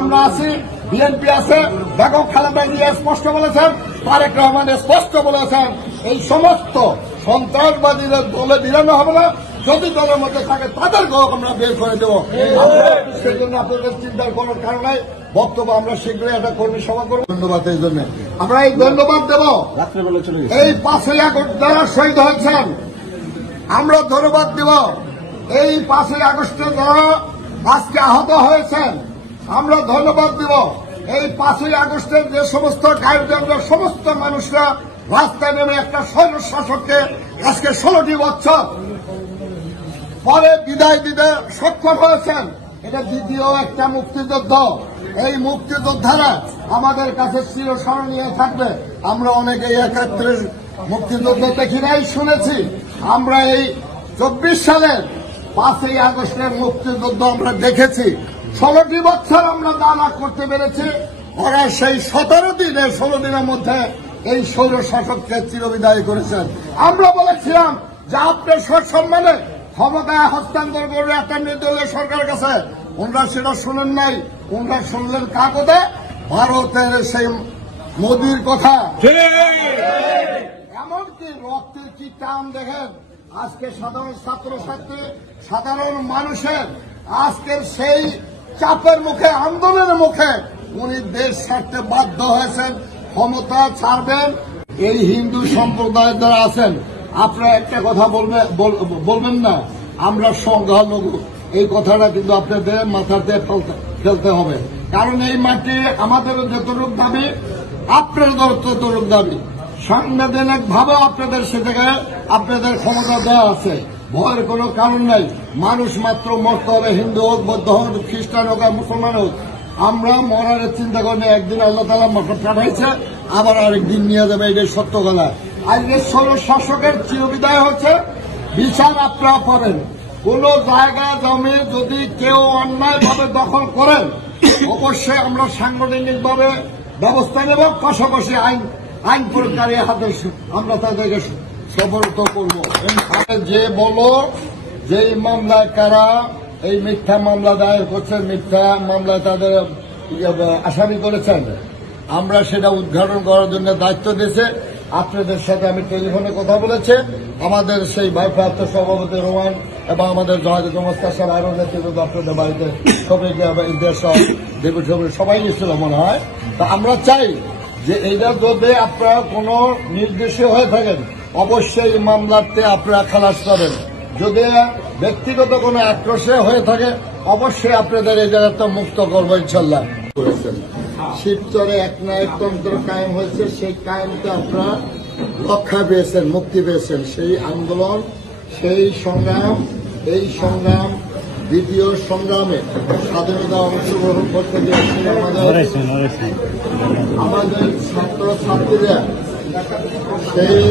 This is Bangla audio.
আমরা আছি, বিএনপি আছে, বেগম খালেদা জিয়া স্পষ্ট বলেছেন, তারেক রহমান স্পষ্ট বলেছেন, এই সমস্ত সন্ত্রাসবাদীদের দলে বিরানো হবে না। যদি দলের মধ্যে থাকে তাদেরকেও আমরা বের করে দেবো। সেই জন্য আপনাদের চিন্তার কোন কারণ নাই। বক্তব্য আমরা শীঘ্রই একটা কর্মী সভা করবো। ধন্যবাদ। এই জন্য আমরা এই ধন্যবাদ দেব এই 5ই আগস্ট যারা শহীদ হয়েছেন, আমরা ধন্যবাদ দেব এই 5ই আগস্টে যারা আজকে আহত হয়েছেন, আমরা ধন্যবাদ দেব এই 5ই আগস্টের যে সমস্ত গায়কদের সমস্ত মানুষরা রাস্তায় নেমে একটা স্বৈর শাসককে আজকে 16টি বছর পরে বিদায় দিতে সক্ষম হয়েছেন। এটা দ্বিতীয় একটা মুক্তিযুদ্ধ। এই মুক্তিযোদ্ধারা আমাদের কাছে চিরস্মরণীয় থাকবে। আমরা অনেকে 71 মুক্তিযুদ্ধ দেখি নাই, শুনেছি। আমরা এই 24 সালের 5ই আগস্টের মুক্তিযুদ্ধ আমরা দেখেছি। 16টি বছর আমরা দানা করতে পেরেছি। ওরা সেই 17 দিনে 16 দিনের মধ্যে এই স্বৈর শাসককে চিরবিদায় করেছেন। আমরা বলেছিলাম যে আপনার সসম্মানে ক্ষমতায় হস্তান্তর করবে একটা নির্দলীয় সরকারের কাছে। ওনারা সেটা শুনেন নাই, ওনারা শুনলেন কার কথা? ভারতের সেই মোদির কথা। এমনকি রক্তের কি টান দেখেন আজকে সাধারণ ছাত্রছাত্রী, সাধারণ মানুষের আজকের সেই চাপের মুখে, আন্দোলনের মুখে উনি দেশ ছাড়তে বাধ্য হয়েছেন, ক্ষমতা ছাড়বেন। এই হিন্দু সম্প্রদায়ের যারা আছেন, আপনারা একটা কথা বলবেন না, আমরা সংখ্যালঘু, এই কথাটা কিন্তু আপনাদের মাথাতে ফেলতে হবে। কারণ এই মাটি আমাদেরও যতটুক দাবি, আপনাদেরও ততটুক দাবি। সাংবিধানিক ভাবে আপনাদের সেটাকে আপনাদের ক্ষমতা দেওয়া আছে, ভয়ের কোনো কারণ নাই। মানুষ মাত্র মরতে হবে, হিন্দু হোক, বৌদ্ধ হোক, খ্রিস্টান হোক আর মুসলমান হোক। আমরা মরার চিন্তা করি, একদিন আল্লাহ তাআলা মাথা পাঠাইছে, আবার আরেকদিন নিয়ে যাবে, এটাই সত্য কথা। আজকে স্বৈর শাসকের চিরবিদায় হচ্ছে, বিচার আপনারা পাবেন। কোন জায়গা জমি যদি কেউ অন্যায়ভাবে দখল করেন, অবশ্যই আমরা সাংগঠনিকভাবে ব্যবস্থা নেব, পাশাপাশি আইন প্রয়োগকারী হাতে আমরা তাদেরকে সফলতা করব। যে বলো যে এই মামলায় কারা এই মিথ্যা মামলা দায়ের করছেন, মিথ্যা মামলায় তাদের আসামি করেছেন, আমরা সেটা উদ্ঘাটন করার জন্য দায়িত্ব দিয়েছে। আপনাদের সাথে আমি টেলিফোনে কথা বলেছি। আমাদের সেই ভারপ্রাপ্ত সভাপতি রোমান এবং আমাদের জমাস্তার আরো নেতৃত্ব আপনাদের বাড়িতে সবাইকে ডেপুটি সবাই এসেছিল মনে হয়। তা আমরা চাই যে এইটা যদি আপনারা কোন নির্দেশে হয়ে থাকেন, অবশ্যই এই মামলাতে আপনারা খালাস করেন। যদি ব্যক্তিগত কোনো আক্রোশে হয়ে থাকে, অবশ্যই আপনাদের এই জায়গাটা মুক্ত করবো ইনশাল্লাহ। করেছেন শিবচরে একনায়কতন্ত্র কায়েম হয়েছে, সেই কায়েমকে আপনারা রক্ষা পেয়েছেন, মুক্তি পেয়েছেন। সেই আন্দোলন, সেই সংগ্রাম, এই সংগ্রাম দ্বিতীয় সংগ্রামে স্বাধীনতা অংশগ্রহণ করতে গিয়েছিল আমাদের ছাত্র ছাত্রীরা। সেই